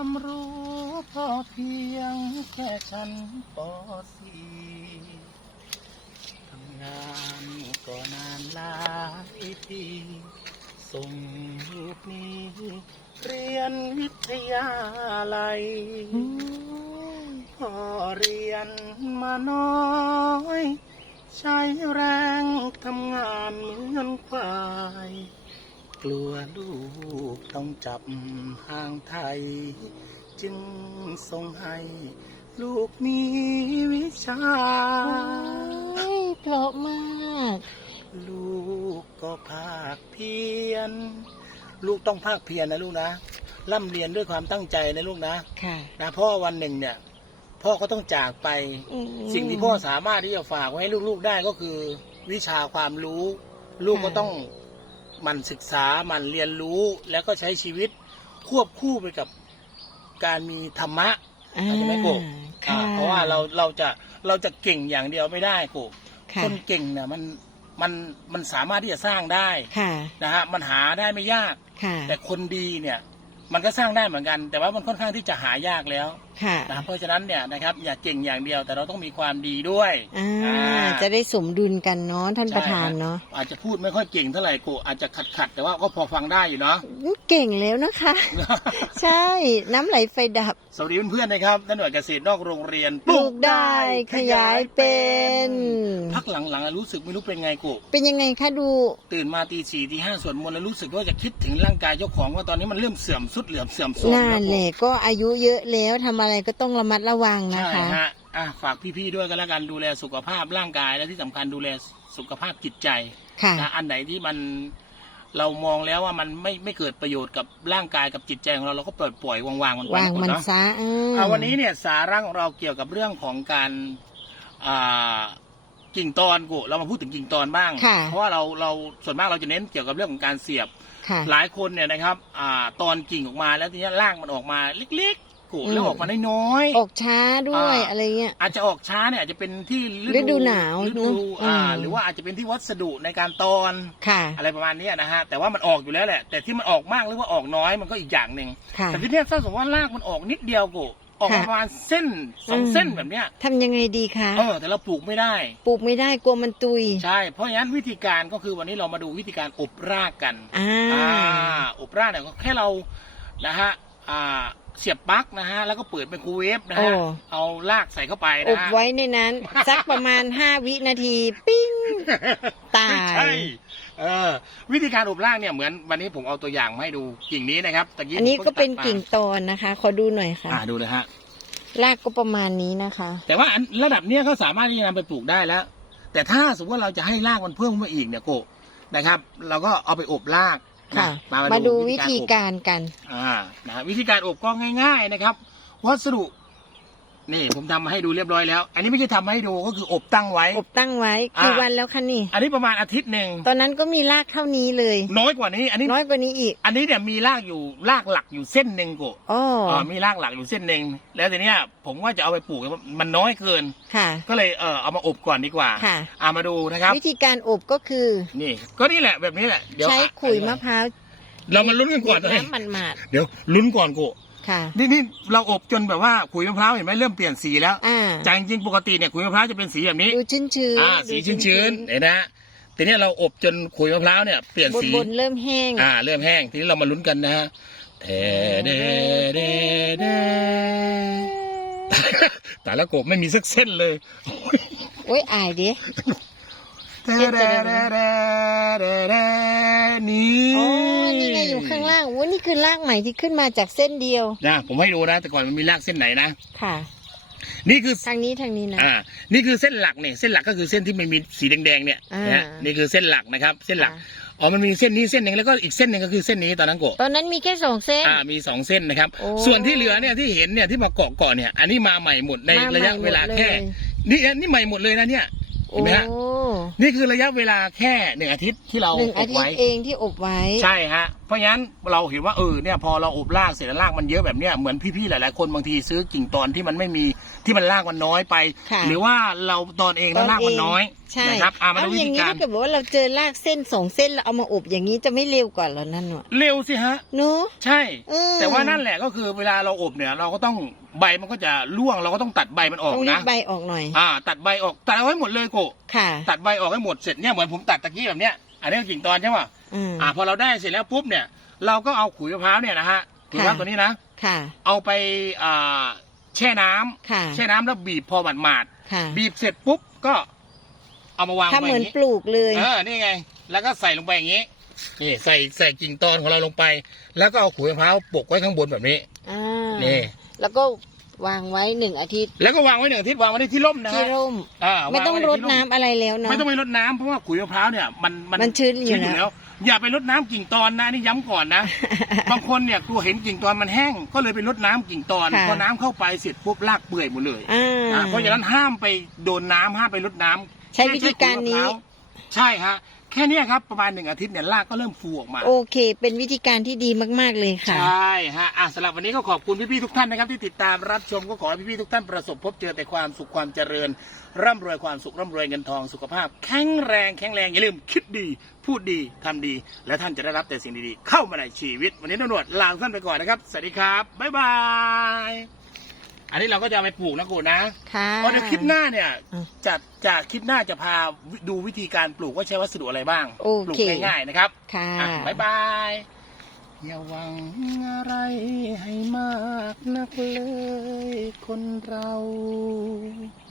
ความรู้พอเพียงแค่ชั้นปสีทำงานก็นานหลายปีส่งลูกนี้เรียนวิทยาลัยพอเรียนมาน้อย ใช้แรงทำงานเหมือนควาย กลัวลูกต้องจับห่างไทย จึงส่งให้ ลูกมีวิชา โอ้ยเพราะมาก ลูกก็ภาคเพียร ลูกต้องภาคเพียรนะลูกนะร่ำเรียนด้วยความตั้งใจนะลูกนะค่ะ นะเพราะว่าวันหนึ่งเนี่ย พ่อก็ต้องจากไป อืม สิ่งที่พ่อสามารถที่จะฝากไว้ให้ลูกๆได้ก็คือ วิชาความรู้ ลูกก็ค่ะต้องห มันศึกษาหมันเรียนรู้แล้วก็ใช้ชีวิตควบคู่ไปกับการมีธรรมะอ่าเข้าใจไหมโกค่ะอ่าเพราะว่าเราเราจะเราจะเก่งอย่างเดียวไม่ได้โกค่ะคนเก่งเนี่ยมันมันมันสามารถที่จะสร้างได้ค่ะนะฮะมันหาได้ไม่ยากค่ะแต่คนดีเนี่ย มันก็สร้างได้เหมือนกัน แต่ว่ามันค่อนข้างที่จะหายากแล้ว ค่ะนะครับเพราะฉะนั้นเนี่ยนะครับอย่าเก่งอย่างเดียวแต่เราต้องมีความดีด้วยอ่าอ่าจะได้สมดุลกันเนาะท่านใช่ประธานฮะเนาะอาจจะพูดไม่ค่อยเก่งเท่าไหร่กูอาจจะขัดขัดๆแต่ว่าก็พอฟังได้อยู่เนาะ เก่งแล้วนะคะ ใช่น้ำไหลไฟดับ สวัสดีเพื่อนๆนะครับนั่นหน่วยเกษตรนอกโรงเรียนปลูกได้ขยายเป็น พักหลังๆรู้สึกไม่รู้เป็นไงกูเป็นยังไงคะดู ตื่นมาตีสี่ตีห้าสวดมนต์แล้วรู้สึกว่าจะคิดถึงร่างกายเจ้าของว่าตอนนี้มันเริ่มเสื่อมสุดเหลื่อมเสื่อมโทรมนั่แล้นวแหกูละก็อายุเยอะแล้วทำอะไรก็ต้องระมัดระวังนะใช่คะ ฮะอะฝากพี่ๆด้วยกันแล้วกันดูแลสุขภาพร่างกายและที่สำคัญดูแลสุขภาพจิตใจค่ะ นะอันไหนที่มันเรามองแล้วว่ามันไม่ไม่เกิดประโยชน์กับร่างกายกับจิตใจของเราเราก็ปล่อยปล่อยวางๆมันไปวางก่อมันเนาะ ซะอืมอะวันนี้เนี่ยสาระของเราเกี่ยวกับเรื่องของการอ่ากิ่งตอนกูเรามาพูดถึงกิ่งตอนบ้าง ค่ะ เพราะว่าเราเราส่วนมากเราจะเน้นเกี่ยวกับเรื่องของการเสียบ ค่ะ หลายคนเนี่ยนะครับอ่าตอนกิ่งออกมาแล้วทีนี้รากมันออกมาเล็กๆ กูอืมแล้วออกมาน้อยๆออกช้าด้วยอ่าอะไรเงี้ยอาจจะออกช้าเนี่ยอาจจะเป็นที่ฤดูหนาวฤดูเนอะอ่าอืมหรือว่าอาจจะเป็นที่วัสดุในการตอนค่ะ อะไรประมาณเนี้ยนะฮะแต่ว่ามันออกอยู่แล้วแหละ แต่ที่มันออกมากหรือว่าออกน้อยมันก็อีกอย่างหนึ่งค่ะแต่ที่เนี้ยถ้าสมมติว่ารากมันออกนิดเดียวกูออกมาค่ะประมาณเส้นสองอืมเส้นแบบเนี้ยทำยังไงดีคะเออแต่เราปลูกไม่ได้ ปลูกไม่ได้กลัวมันตุย ใช่ เพราะฉะนั้นวิธีการก็คือวันนี้เรามาดูวิธีการอบรากกันอ่าอ่าอบรากเนี่ยก็แค่เรานะฮะ อ่าเสียบปลั๊กนะฮะ แล้วก็เปิดเป็นคูลเวฟนะฮะ โอ้ เอารากใส่เข้าไปอนะบฮะไว้ในนั้น สักประมาณ 5 วินาที ปิ้ง ตายไม่ใช่เออวิธีการอบรากเนี่ยเหมือนวันนี้ผมเอาตัวอย่างมาให้ดูกิ่งนี้นะครับตะกี้อันนี้ผมก็เป็นตัดมากิ่งตอนนะคะ ขอดูหน่อยค่ะ อ่าดูเลยฮะ รากก็ประมาณนี้นะคะ แต่ว่าอันระดับเนี้ยเขาสามารถที่จะนำไปปลูกได้แล้ว แต่ถ้าสมมติว่าเราจะให้รากมันเพิ่มขึ้นมาอีกเนี่ยโกะนะครับ เราก็เอาไปอบรากน ค่ะ มามาดูวิธีอบการกัน อ่านะฮะวิธีการอบก็ง่าย ๆนะครับ วัสดุ นี่ผมทำมาให้ดูเรียบร้อยแล้ว อันนี้ไม่ใช่ทำมาให้ดูก็คืออบตั้งไว้ อบตั้งไว้กี่อ่าวันแล้วคะนี่ อันนี้ประมาณอาทิตย์หนึ่งตอนนั้นก็มีรากเท่านี้เลย น้อยกว่านี้ อันนี้น้อยกว่านี้อีกอันนี้เนี่ยมีรากอยู่รากหลักอยู่เส้นหนึ่งโกะอ๋ออ่ามีรากหลักอยู่เส้นหนึ่งแล้วทีเนี้ยผมว่าจะเอาไปปลูกมันน้อยเกิน ค่ะ ก็เลยเออเอามาอบก่อนดีกว่าค่ะ เอามาดูนะครับ วิธีการอบก็คือ นี่ ก็นี่แหละแบบนี้แหละเดี๋ยวใช้อะขุยมะพร้าวเรามาลุ้นกันก่อนเลยน้ำมันหมาดเดี๋ยวลุ้นก่อนโกะๆ ค่ะ นี่นี่เราอบจนแบบว่าขุยมะพร้าวเห็นไหมเริ่มเปลี่ยนสีแล้วอ่าจากจริงๆปกติเนี่ยขุยมะพร้าวจะเป็นสีแบบนี้ ดูชื้นชื้นอ่า สีชื้นๆเห็นนะฮะทีเนี้ยเราอบจนขุยมะพร้าวเนี่ยเปลี่ยนบนสีบนๆเริ่มแห้ง อ่า เริ่มแห้งทีนี้เรามาลุ้นกันนะฮะเทเดเดเดแต่ละโกบไม่มีสักเส้นเลย โอ้ยอายเด้เทเดเดเดเดเดนี่อ๋อ นี่ไงอยู่ข้างล่างว้นี่คือรากใหม่ที่ขึ้นมาจากเส้นเดียวนะผมให้ดูนะ แต่ก่อนมันมีรากเส้นไหนนะค่ะ นี่คือทางนี้ทางนี้นะอ่านี่คือเส้นหลักเนี่ยเส้นหลักก็คือเส้นที่มันมีสีแดงๆเนี่ยอ่านะฮะนี่คือเส้นหลักนะครับ เส้นหลักค่ะอ๋อมันมีเส้นนี้เส้นหนึ่งแล้วก็อีกเส้นหนึ่งก็คือเส้นนี้ตอนนั้นโกะตอนนั้นมีแค่สองเส้นอ่ามีสองเส้นนะครับโอ้ส่วนที่เหลือเนี่ยที่เห็นเนี่ยที่มาเกาะเกาะเนี่ยอันนี้มาใหม่หมดในมาใหม่ระยะเวลาหมดเลยแค่นี่นี่ใหม่หมดเลยนะเนี่ย เห็นไหมฮะโอ้นี่คือระยะเวลาแค่หนึ่งอาทิตย์ที่เราหนึ่งออาบทิตไว้ ย์เองที่อบไว้ ใช่ฮะ เพราะฉะนั้นเราเห็นว่าเออเนี่ยพอเราอบรากเสร็จแล้วรากมันเยอะแบบเนี้ยเหมือนพี่ๆหลายๆคนบางทีซื้อกิ่งตอนที่มันไม่มีที่มันรากมันน้อยไป ค่ะหรือว่าเราตอนเองแล้วรากมันน้อยใช่นะครับอ่ามาเอาดูวิอย่างธีนี้การถ้าเกิดบอกว่าเราเจอรากเส้นสองเส้นแล้วเอามาอบอย่างนี้จะไม่เร็วกว่าเหรอนั่นหนวเร็วสิฮะ เนาะใช่ เออแต่ว่านั่นแหละก็คือเวลาเราอบเนี่ย เราก็ต้องใบมันก็จะร่วงเราก็ต้องตัดใบมันออกต้องรีนะบใบออกหน่อยอ่า ตัดใบออกตัดเอาไว้หมดเลยโกะค่ะตัดใบออกให้หมดเสร็จเนี่ยเหมือนผมตัดตะกี้แบบเนี้ยอันนี้กิ่งตอนใช่ป่ะอืม อ่าพอเราได้เสร็จแล้วปุ๊บเนี่ย เราก็เอาขุยมะพร้าวเนี่ยนะฮะขุยมะพร้าวค่ะ ตัวนี้นะค่ะ เอาไปอ่าแช่น้ำค่ะ แช่น้ำแล้วบีบพอหมาดค่ะๆบีบเสร็จปุ๊บก็เอามาวางถ้าไว้เหอมือนย่างนี้ ปลูกเลย เออ นี่ไง แล้วก็ใส่ลงไปอย่างนี้ นี่ใส่ใส่กิ่งตอนของเราลงไป แล้วก็เอาขุยมะพร้าวปกไว้ข้างบนแบบนี้ อ่านี่ แล้วก็ วางไว้หนึ่งอาทิตย์ แล้วก็วางไว้หนึ่งอาทิตย์วางไว้ในที่ร่มนะที่ฮะร่ม อ่าไม่ต้องวางรว้ดใที่น้ำอะไรแล้วเนาะ ไม่ต้องไปรดน้ำเพราะว่าขุยมะพร้าวเนี่ยมันมันชื้นอยู่แล้ว อย่าไปรดน้ำกิ่งตอนนะนี่ย้ำก่อนนะ บางคนเนี่ยกลัวเห็นกิ่งตอนมันแห้ง ก็เลยไปรดน้ำกิ่งตอนค่ะ พอน้ำเข้าไปเสร็จปุ๊บรากเปื่อยหมดเลยอ่า อ่าเพราะฉะนั้นห้ามไปโดนน้ำห้ามไปรดน้ำใช้วิธีการนี้แค่ใช้ขุยมะพวใช่ฮะ แค่เนี้ยครับประมาณหนึ่งอาทิตย์เนี่ยรากก็เริ่มฟูออกมาโอเค เป็นวิธีการที่ดีมาก ๆ เลยค่ะใช่ฮะอะสำหรับวันนี้ก็ขอบคุณพี่ๆทุกท่านนะครับที่ติดตามรับชมก็ขอให้พี่ๆทุกท่านประสบพบเจอแต่ความสุขความเจริญ ร่ำรวยความสุขร่ำรวยเงินทองสุขภาพ แข็งแรงแข็งแรงอย่าลืมคิดดี พูดดีทำดี และท่านจะได้รับแต่สิ่งดีๆ เข้ามาในชีวิต วันนี้ตำรวจลาท่านไปก่อนนะครับสวัสดีครับบ๊ายบาย อันนี้เราก็จะเอาไปปลูกนะกูนะค่ะ เพราะเดี๋ยวคลิปหน้าเนี่ยอืมจะจะคลิปหน้าจะพาดูวิธีการปลูกว่าใช้วัสดุอะไรบ้างโอปลูกเคง่ายๆนะครับค่ะ อะบ๊ายบายอย่าหวังอะไรให้มากนักเลยคนเรา